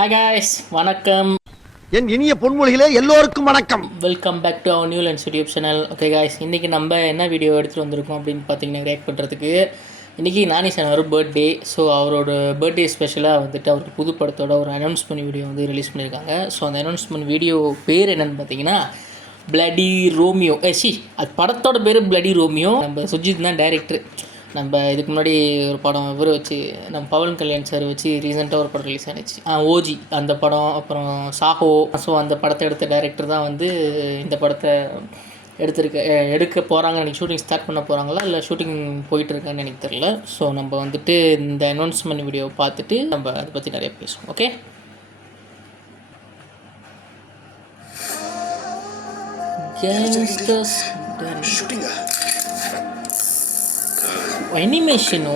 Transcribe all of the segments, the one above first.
Hi guys, வணக்கம். என் இனிய பொன்மொழிகளே எல்லோருக்கும் வணக்கம். Welcome back to our new lens YouTube channel. Okay guys, இன்றைக்கி நம்ம என்ன வீடியோ எடுத்துகிட்டு வந்திருக்கோம் அப்படின்னு பார்த்தீங்கன்னா ரியாக்ட் பண்ணுறதுக்கு. இன்றைக்கி நானி சார் பர்த்டே. ஸோ அவரோட பர்த்டே ஸ்பெஷலாக வந்துட்டு அவருக்கு புது படத்தோட ஒரு அனௌன்ஸ்மெண்ட் வீடியோ வந்து ரிலீஸ் பண்ணியிருக்காங்க. ஸோ அந்த அனௌன்ஸ்மெண்ட் வீடியோ பேர் என்னென்னு பார்த்தீங்கன்னா பிளடி ரோமியோ. அது படத்தோட பேர் பிளடி ரோமியோ. நம்ம சுஜித் தான் டைரக்டர். நம்ம இதுக்கு முன்னாடி ஒரு படம் இவரை வச்சு நம்ம பவன் கல்யாண் சார் வச்சு ரீசெண்டாக ஒரு படம் ரிலீஸ் ஆனிச்சு, ஓஜி அந்த படம். அப்புறம் சாஹோ. ஸோ அந்த படத்தை எடுத்த டைரக்டர் தான் வந்து இந்த படத்தை எடுக்க போகிறாங்க. எனக்கு ஷூட்டிங் ஸ்டார்ட் பண்ண போகிறாங்களா இல்லை ஷூட்டிங் போயிட்டுருக்கான்னு எனக்கு தெரியல. ஸோ நம்ம வந்துட்டு இந்த அனௌன்ஸ்மெண்ட் வீடியோவை பார்த்துட்டு நம்ம அதை பற்றி நிறைய பேசுவோம். ஓகே, கேங்ஸ்டர்ஸ் அனிமேஷனோ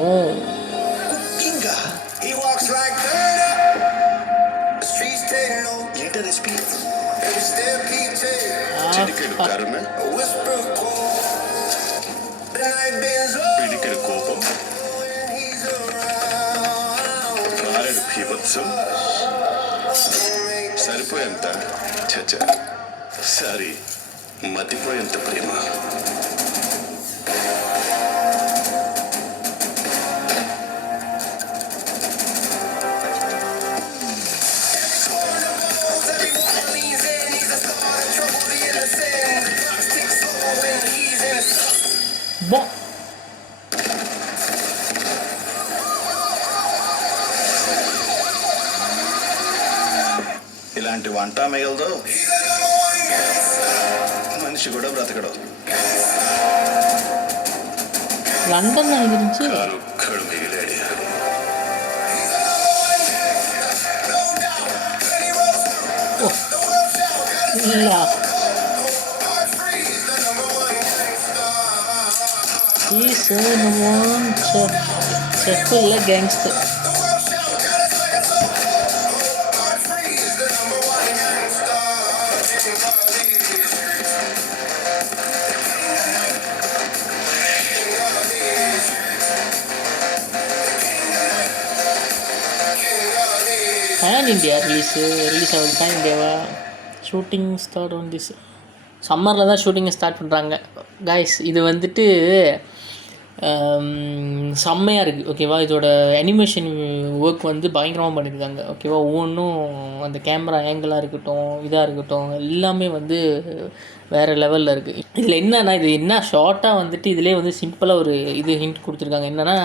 పిడికిడి కోపం, రారెడు బీభత్సం, సరిపోయేంత చచ్చ సారీ మతిపోయేంత ప్రేమ. ఇలాంటి వంట మిగలదు, మనిషి కూడా బ్రతకడు. లండన్ గురించి ఒక్కడు మిగిలాడు. గ్యాంగ్స్టర్. பேன் இண்டியா ரிலீஸ் ஆகுது. பேன் இண்டியாவா? ஷூட்டிங் ஸ்டார்ட் ஆன் திஸ் சம்மரில் தான் ஷூட்டிங்கை ஸ்டார்ட் பண்ணுறாங்க. காய்ஸ், இது வந்துட்டு செம்மையாக இருக்குது. ஓகேவா? இதோட அனிமேஷன் ஒர்க் வந்து பயங்கரமாக பண்ணியிருக்காங்க. ஓகேவா? ஒவ்வொன்றும் அந்த கேமரா ஆங்கிளாக இருக்கட்டும், இதாக இருக்கட்டும், எல்லாமே வந்து வேறு லெவலில் இருக்குது. இதில் என்னன்னா, இது என்ன ஷார்ட்டாக வந்துட்டு இதிலே வந்து சிம்பிளாக ஒரு இது ஹிண்ட் கொடுத்துருக்காங்க. என்னென்னா,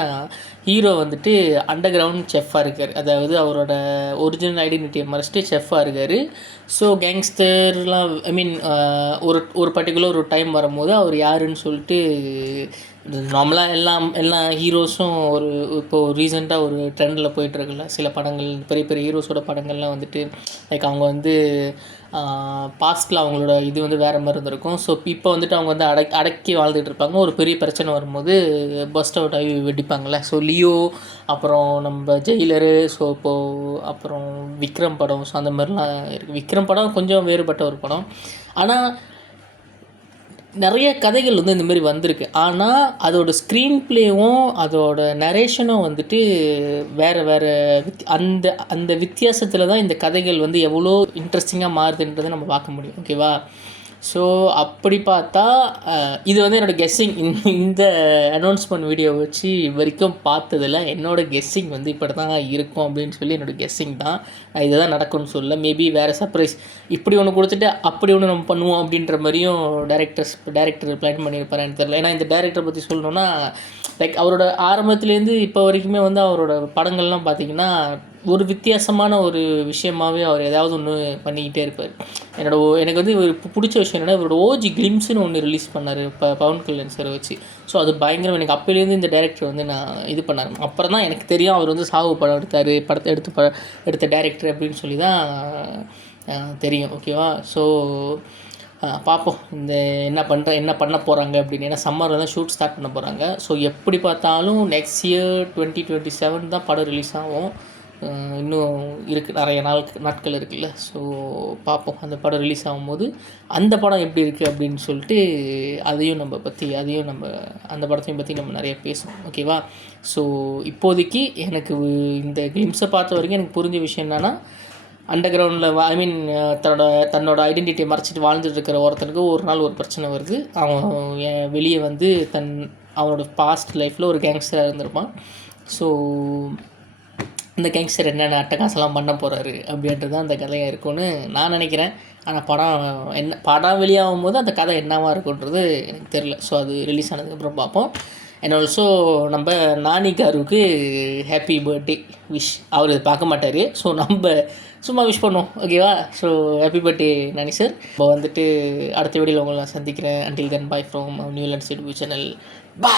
ஹீரோ வந்துட்டு அண்டர் கிரவுண்ட் செஃப்பாக இருக்கார். அதாவது அவரோட ஒரிஜினல் ஐடென்டிட்டியை மறைச்சிட்டு செஃப்பாக இருக்கார். ஸோ கேங்ஸ்டர்லாம் ஒரு பர்டிகுலர் ஒரு டைம் வரும்போது அவர் யாருன்னு சொல்லிட்டு நார்மலாக எல்லா ஹீரோஸும் இப்போது ரீசெண்டாக ஒரு ட்ரெண்டில் போயிட்டுருக்குல்ல சில படங்கள், பெரிய பெரிய ஹீரோஸோட படங்கள்லாம் வந்துட்டு லைக் அவங்க வந்து பாஸ்ட்டில் அவங்களோட இது வந்து வேறு மாதிரி இருந்திருக்கும். ஸோ இப்போ வந்துட்டு அவங்க வந்து அடக்கி வாழ்ந்துட்டு இருப்பாங்க. ஒரு பெரிய பிரச்சனை வரும்போது பஸ்ட் அவுட் ஆகி வெடிப்பாங்கள்ல. ஸோ லியோ, அப்புறம் நம்ம ஜெயிலரு, ஸோ இப்போது அப்புறம் விக்ரம் படம். ஸோ அந்த மாதிரிலாம் இருக்குது. விக்ரம் படம் கொஞ்சம் வேறுபட்ட ஒரு படம். ஆனால் நிறைய கதைகள் வந்து இந்தமாரி வந்திருக்கு. ஆனால் அதோடய ஸ்க்ரீன் ப்ளேவும் அதோட நரேஷனும் வந்துட்டு வேறு அந்த வித்தியாசத்தில் தான் இந்த கதைகள் வந்து எவ்வளோ இன்ட்ரெஸ்டிங்காக மாறுதுன்றதை நம்ம பார்க்க முடியும். ஓகேவா? ஸோ அப்படி பார்த்தா இது வந்து என்னோடய கெஸ்ஸிங். இந்த அனௌன்ஸ்மெண்ட் வீடியோ வச்சு வரைக்கும் பார்த்ததில் என்னோடய கெஸ்ஸிங் வந்து இப்படி தான் இருக்கும் அப்படின்னு சொல்லி என்னோடய கெஸ்ஸிங் தான். நான் இதை தான் நடக்கும்னு சொல்ல. மேபி வேறு சர்ப்ரைஸ் இப்படி ஒன்று கொடுத்துட்டு அப்படி ஒன்று நம்ம பண்ணுவோம் அப்படின்ற மாதிரியும் டேரக்டர் பிளான் பண்ணியிருப்பாருன்னு தெரியல. ஏன்னா இந்த டேரக்டரை பற்றி சொல்லணுன்னா லைக் அவரோட ஆரம்பத்துலேருந்து இப்போ வரைக்குமே வந்து அவரோட படங்கள்லாம் பார்த்திங்கன்னா ஒரு வித்தியாசமான ஒரு விஷயமாகவே அவர் ஏதாவது ஒன்று பண்ணிக்கிட்டே இருப்பார். எனக்கு வந்து பிடிச்ச விஷயம் என்னென்னா, இவரோட ஓஜி கிளிம்ஸ்னு ஒன்று ரிலீஸ் பண்ணார் பவன் கல்யாண் சார் வச்சு. ஸோ அது பயங்கரம். எனக்கு அப்போலேருந்து இந்த டேரக்டர் வந்து நான் இது பண்ணார். அப்புறம் தான் எனக்கு தெரியும் அவர் வந்து சாவு படம் எடுத்தார், படத்தை எடுத்த டேரக்டர் அப்படின்னு சொல்லி தான் தெரியும். ஓகேவா? ஸோ பார்ப்போம் இந்த என்ன பண்ண போகிறாங்க அப்படின்னு. ஏன்னா சம்மரில் தான் ஷூட் ஸ்டார்ட் பண்ண போகிறாங்க. ஸோ எப்படி பார்த்தாலும் நெக்ஸ்ட் இயர் 2027 தான் படம் ரிலீஸ் ஆகும். இன்னும் இருக்குது, நிறைய நாட்கள் இருக்குல்ல. ஸோ பார்ப்போம் அந்த படம் ரிலீஸ் ஆகும்போது அந்த படம் எப்படி இருக்குது அப்படின்னு சொல்லிட்டு அதையும் நம்ம அந்த படத்தையும் பற்றி நம்ம நிறைய பேசுவோம். ஓகேவா? ஸோ இப்போதைக்கு எனக்கு இந்த கிளிம்ஸை பார்த்த வரைக்கும் எனக்கு புரிஞ்ச விஷயம் என்னென்னா, அண்டர் கிரவுண்டில் தன்னோட ஐடென்டிட்டியை மறைச்சிட்டு வாழ்ந்துட்டு இருக்கிற ஒருத்தனுக்கு ஒரு நாள் ஒரு பிரச்சனை வருது. அவன் வெளியே வந்து அவனோட பாஸ்ட் லைஃப்பில் ஒரு கேங்ஸ்டராக இருந்திருப்பான். ஸோ இந்த கேங்ஸ்டர் என்னென்ன அட்டகாசெல்லாம் பண்ண போகிறாரு அப்படின்றது தான் அந்த கதையாக இருக்கும்னு நான் நினைக்கிறேன். ஆனால் படம் வெளியாகும் போது அந்த கதை என்னவாக இருக்குன்றது எனக்கு தெரில. ஸோ அது ரிலீஸ் ஆனதுக்கப்புறம் பார்ப்போம். அண்ட் ஆல்சோ நம்ம நானி காருக்கு ஹாப்பி பர்த்டே விஷ். அவர் பார்க்க மாட்டார். ஸோ நம்ம சும்மா விஷ் பண்ணுவோம், ஓகேவா? So happy birthday Nani sir. இப்போ வந்துட்டு அடுத்த வீடியோவில் உங்களை நான் சந்திக்கிறேன். Until then bye from Newland city channel. By.